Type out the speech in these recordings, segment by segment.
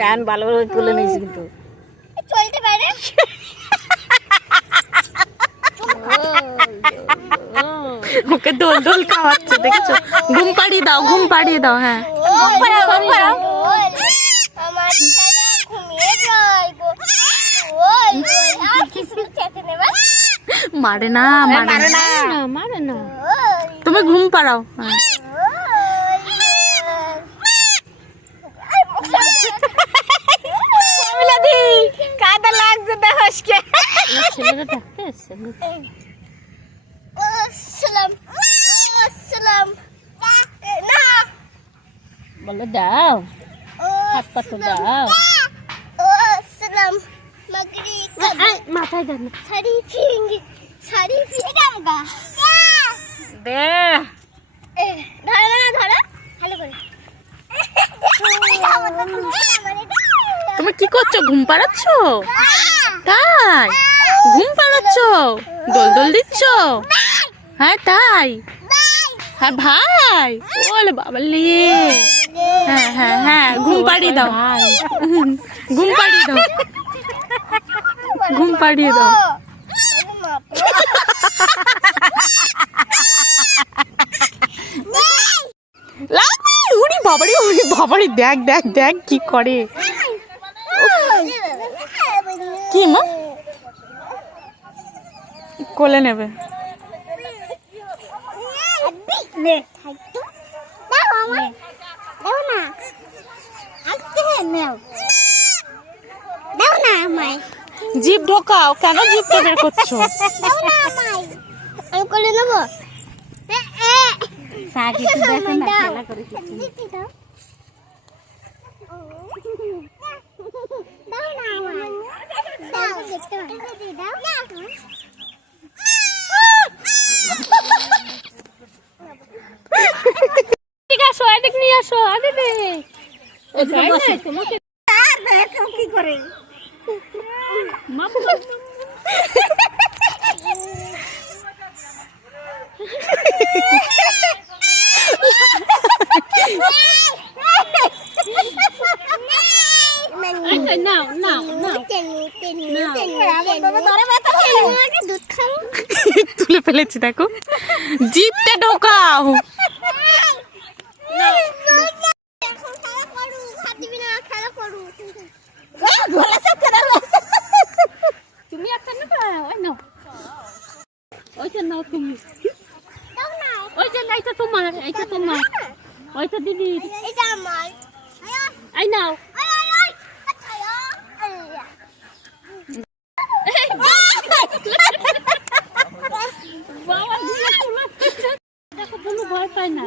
গান ভালোভাবে তুলে নিয়েছি কিন্তু। চলতে পারে? ওকে দোল দোল খাওয়াচ্ছে দেখছ? ঘুম পাড়িয়ে দাও ঘুম পাড়িয়ে দাও হ্যাঁ। আমার ছেলে ঘুমিয়ে যায় গো। ওই ওই আর কিছু চেতে নেবা। মারে না মারে না। না মারে না। তুমি ঘুম পাড়াও হ্যাঁ। ছেলেটা থাকতে এসছে আসসালাম আসসালাম না। বলো দাও। হাত দাও। মাথায় শাড়ি ফিং শাড়ি ফিং আমগা দে। ধরো না ধরো। ভালো করে। তুমি কি করছ? ঘুম পাড়াচ্ছ? তাই? ঘুম পাড়াচ্ছ? দোল দোল দিচ্ছ? হ্যাঁ তাই? হ্যাঁ ভাই? ওলে বাবা লে হ্যাঁ হ্যাঁ হ্যাঁ ঘুম দাও। ঘুম দাও। ঘুম পাড়িয়ে দাও। দেখ দেখ দেখ, কি করে। কি মা কোলে নেবে নে থাকতো দাও আমার দাও না আসতে নাও দাও না আমায় জিভ ঢোকাও কেন জিভটা বের করছ দাও না আমায় আমি করে নেব এ, এ। সাকি তো দেখো না দাও। খেলা করে কিছু। দাও। দাও না। দাও। দাও। ঠিক আসো এদিক নিয়ে আসো আদি দে এদিকে বসো তোমাকে কি করে আচ্ছা তুলে ফেলেছি দেখো জিভটা ঢোকাও তুমি একটা নেবা ওই নাও। ওইটা নাও তুমি। ওইটা না। এটা তোমার এটা তোমার। ওইটা দিদি এটা আমার। এই নাও। আচ্ছা দেখো বলু ভয় পায় না।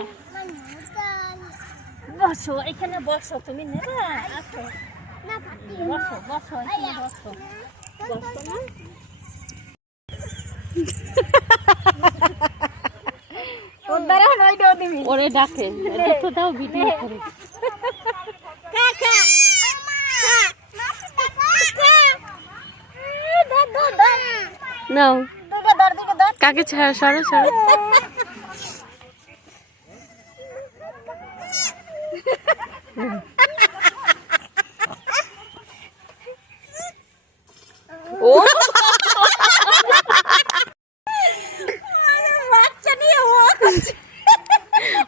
বসো এখানে বসো তুমি নেবা? আসো বসো বসো এখানে বসো। বসো না। ওর ডাকে দেখো দাও ভিডিও করে। নাও। কাকে ছাড়া? সরো সরো।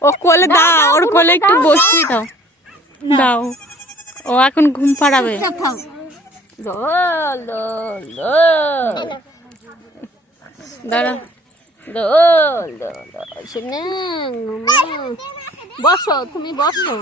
ও কোলে দাও ওর কোলে একটু বসিয়ে দাও। দাও। ও এখন ঘুম পাড়াবে। দোল দোল দোল দাঁড়া। বসো তুমি বসো।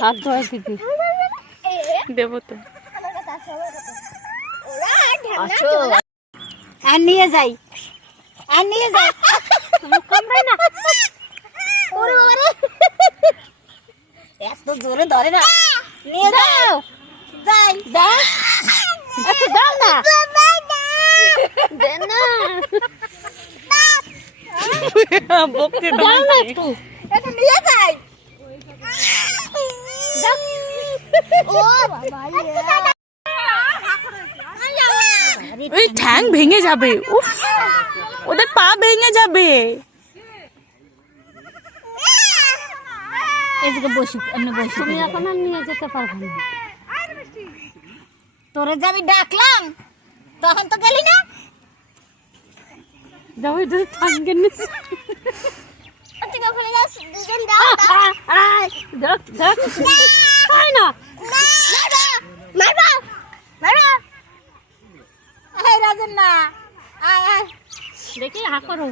হাত ধোয়া দিদি দেবো তো। আর নিয়ে যাই। আর নিয়ে যাই। না। এত জোরে ধরে না। নিয়ে যাও। যাই। দাও। আচ্ছা দাও না দে না বকতে দাও না একটু। এটা নিয়ে যাই। ও বাবা ওই ঠ্যাং ভেঙে যাবে। উফ ওদের পা ভেঙে যাবে। এদিকে বসি এমনি বসি। তুমি এখন আর নিয়ে যেতে পারবে না। তোরে যে আমি ডাকলাম তখন তো গেলি না। যাও এটা থাকবে নিচে দেখ হা করো।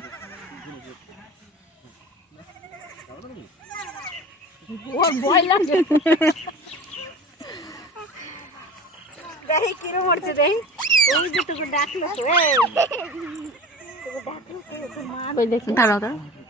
ওর ভয় লাগে। দেখি কিরম মরছে দেখি। ওই যে তোকে ডাকলো দাঁড়াও দাঁড়াও।